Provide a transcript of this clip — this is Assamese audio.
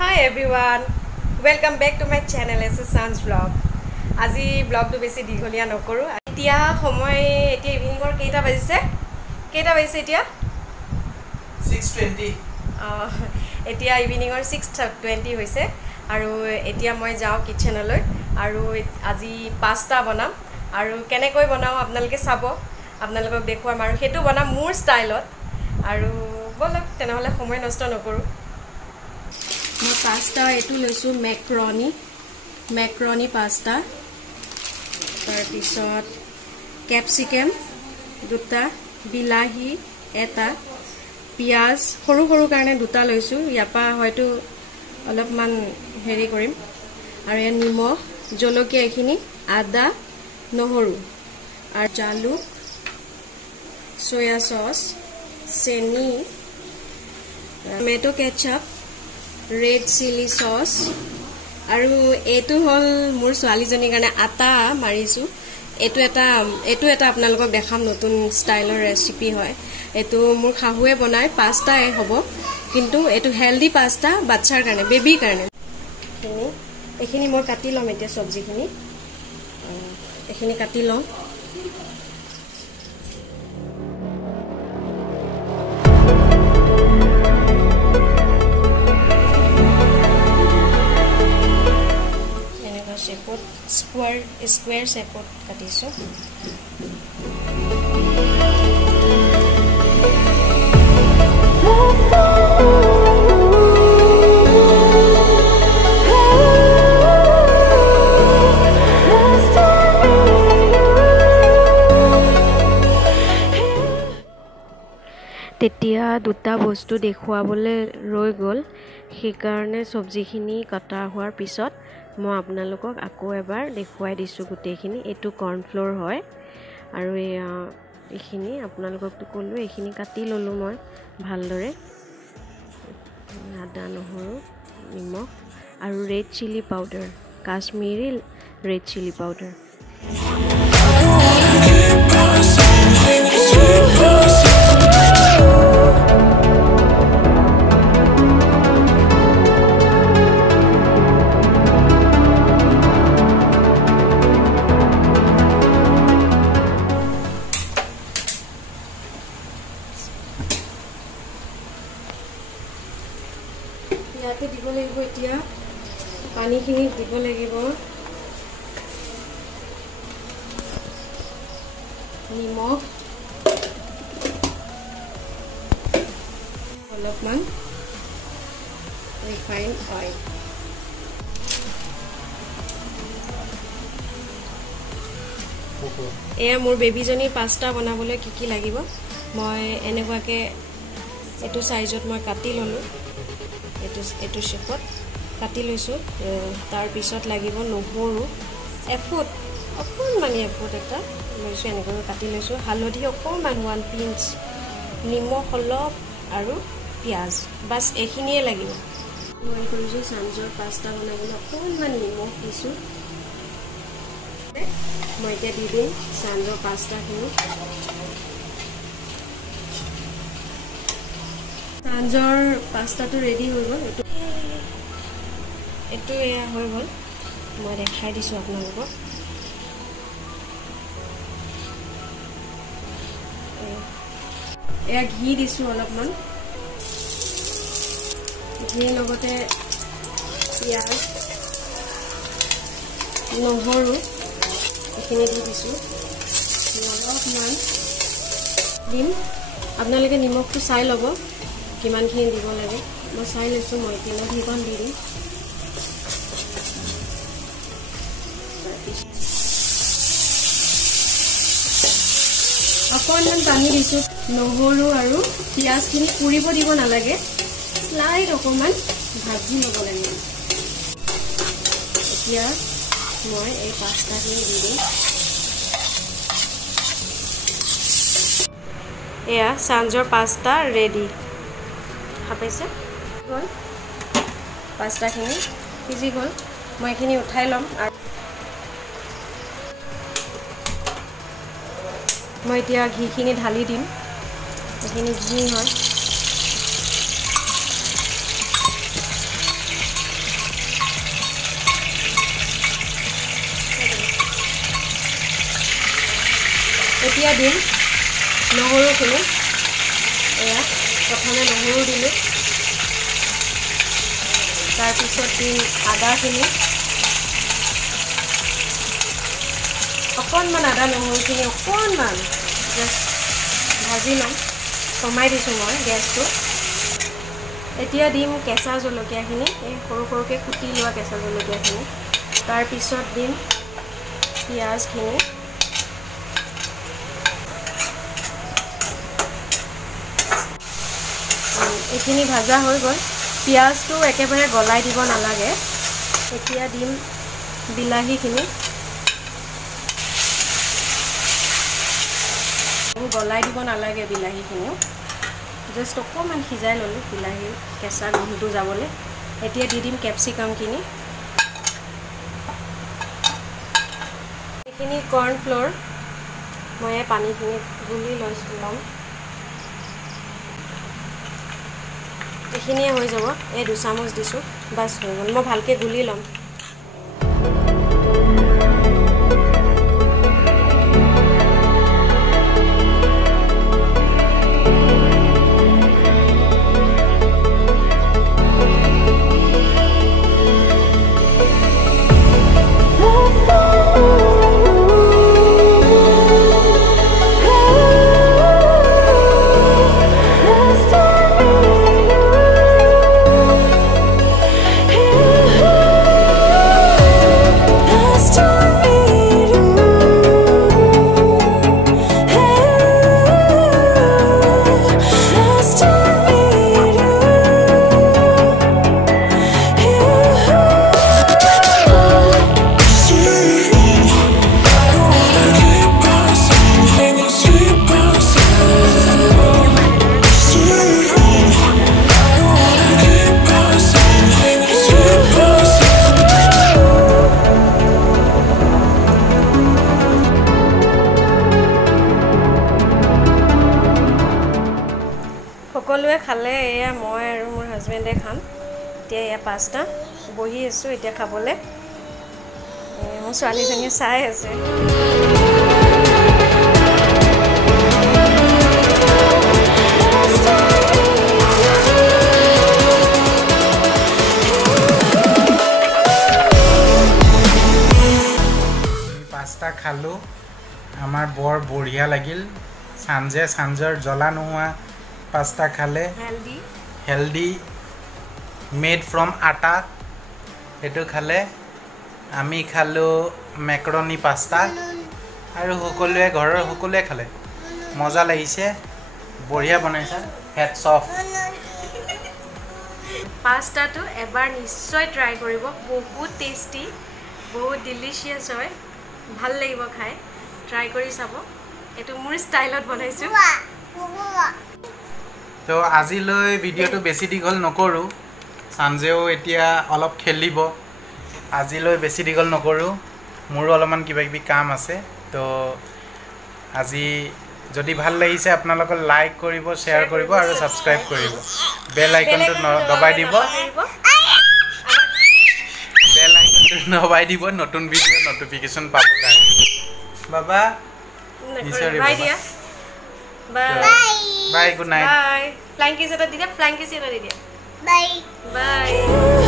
Hi everyone, welcome back to my channel SS Sans Vlog. আজি ব্লগটো বেছি দীঘলীয়া নকৰো। এতিয়া সময় এতিয়া ইভিনিংৰ কেইটা বাজিছে? এতিয়া 6:20 এতিয়া ইভিনিংৰ 6:20 হৈছে আৰু এতিয়া মই যাওঁ কিচেনলৈ আৰু আজি পাস্তা বনাম আৰু কেনেকৈ বনাও আপোনালোকে চাব আপোনালোকক দেখুৱাম আৰু হেতু বনাম মোৰ ষ্টাইলত আৰু বলক তেনেহলে সময় নষ্ট নকৰো। মই পাস্তা এটু লৈছো মেক্ৰনি পাস্তা তাৰ পিছত ক্যাপসিকাম দুটা বিলাহী এটা পিয়াজ সৰু সৰু কাৰণে দুটা লৈছো ইয়াপা হয়তো অলপমান হেৰি কৰিম আৰু এ নিমখ জলকীয়া এখিনি আদা নহৰু আৰু জালুক soya sauce চেনি tomato ketchup red chili sauce আৰু এটো হল মোৰ ছোৱালীজনীৰ কাৰণে আটা মাৰিছো এটো এটা আপোনালোকক দেখাম নতুন ষ্টাইলৰ ৰেচিপি হয় এটো মোৰ খাহুৱে বনায় পাস্তাই হ'ব কিন্তু এটো হেলদি পাস্তা বাচ্চাৰ কাৰণে বেবি কাৰণে এখিনি মই কাটি লম এতিয়া সবজিখিনি এখিনি কাটি লম square shape katiso তেতিয়া দুটা বস্তু দেখুৱাবলে ৰৈ গল সেই কাৰণে সবজিখিনি কাটা হোৱাৰ পিছত মই আপোনালোকক আকৌ এবাৰ দেখুৱাই দিছো গুটেখিনি এটো কৰ্ন ফ্লোৰ হয় আৰু এখিনি আপোনালোকক তো কলো এখিনি কাটি ললো মই ভালদৰে আদা নহৰু নিমখ আৰু red chilli powder Kashmiri red chilli powder ইয়াতে দিব লাগিব এতিয়া পানীখিনি দিব লাগিব নিমখ অলপমান ৰিফাইন অইল এয়া মোৰ বেবিজনীৰ পাস্তা বনাবলৈ কি লাগিব মই এনেকুৱাকে এটো সাইজত মই কাটি ললো এটো শেপত কাটি লৈছো তাৰ পিছত লাগিব নহৰু এফুট অকণমানি এফুট এটা লৈছো এনেকৈ কাটি লৈছো হালধি অকণমান 1 পিঞ্চ নিমখ অলপ আৰু পিয়াজ বাস এখিনিয়ে লাগিব মই কৰিছো সানজৰ পাস্তা বনাবলৈ অকণমান নিমখ দিছো মই এতিয়া দি দিম সানজৰ পাস্তাখিনি সানজৰ পাস্তাটো ৰেডি হৈ গল এটো এয়া হৈ গল মই দেখাই দিছো আপোনালোকক এয়া ঘি দিছো অলপমান ঘিৰ লগতে পিয়াজ নহৰু এখিনি দি দিছো অলপমান দিম আপোনালোকে নিমখটো চাই ল'ব কিমানখিনি দিব লাগে মই চাই লৈছো মই তিনিখন দি দিম অকণমান পানী দিছো নহৰু আৰু পিয়াজখিনি পুৰিব দিব নালাগে স্লাইড অকণমান ভাজি ল'ব লাগে এতিয়া মই এই পাস্তাখিনি দি দিম এয়া সানজৰ পাস্তা ৰেডি খাপাইছে গল পাস্তাখিনি সিজি গল মই এখিনি উঠাই লম আৰু মই এতিয়া ঘিখিনি ঢালি দিম এখিনি ঘি হয় এতিয়া দিম নহৰুখিনি এয়া প্ৰথমে নহৰু দিলোঁ তাৰপিছত দিম আদাখিনি অকণমান আদা নহৰুখিনি অকণমান জাষ্ট ভাজি ল'ম কমাই দিছোঁ মই গেছটো এতিয়া দিম কেঁচা জলকীয়াখিনি এই সৰু সৰুকৈ কুটি লোৱা কেঁচা জলকীয়াখিনি তাৰপিছত দিম পিঁয়াজখিনি এইখিনি ভাজা হৈ গ'ল পিঁয়াজটো একেবাৰে গলাই দিব নালাগে এতিয়া দিম বিলাহীখিনি গলাই দিব নালাগে বিলাহীখিনিও জাষ্ট অকণমান সিজাই ল'লোঁ বিলাহীৰ কেঁচা গোন্ধটো যাবলৈ এতিয়া দি দিম কেপচিকামখিনি এইখিনি কৰ্ণফ্ল'ৰ মই পানীখিনি গুলি ল'ম এইখিনিয়ে হৈ যাব এই 2 চামুচ দিছোঁ বাছ হৈ গ'ল মই ভালকৈ গুলি ল'ম সকলোৱে খালে এয়া মই আৰু মোৰ হাজবেণ্ডে খাম এতিয়া এয়া পাস্তা বহি আছোঁ এতিয়া খাবলৈ মোৰ ছোৱালীজনীয়ে চাই আছে পাস্তা খালোঁ আমাৰ বৰ বঢ়িয়া লাগিল সাঞ্জৰ জ্বলা নোহোৱা পাস্তা খালে হেল্দি মেড ফ্ৰম আটা এইটো খালে আমি খালোঁ মেকৰণি পাস্তা আৰু সকলোৱে ঘৰৰ সকলোৱে খালে মজা লাগিছে বঢ়িয়া বনাইছা হেডছ অফ পাস্তাটো এবাৰ নিশ্চয় ট্ৰাই কৰিব বহুত টেষ্টি বহুত ডিলিচিয়াছ হয় ভাল লাগিব খাই ট্ৰাই কৰি চাব এইটো মোৰ ষ্টাইলত বনাইছোঁ তো আজিলৈ ভিডিঅ'টো বেছি দীঘল নকৰোঁ সাঞ্জেও এতিয়া অলপ খেলিব আজিলৈ বেছি দীঘল নকৰোঁ মোৰো অলপমান কিবা কিবি কাম আছে তো আজি যদি ভাল লাগিছে আপোনালোকে লাইক কৰিব শ্বেয়াৰ কৰিব আৰু ছাবস্ক্ৰাইব কৰিব বেল আইকনটো দবাই দিব নতুন ভিডিঅ' নটিফিকেশ্যন পাব কাৰণে বাবা বাই দিয়া bye good night bye flying কিছ এটা দি দিয়া ফ্লাইং কিছ এটা দি দিয়া বাই বাই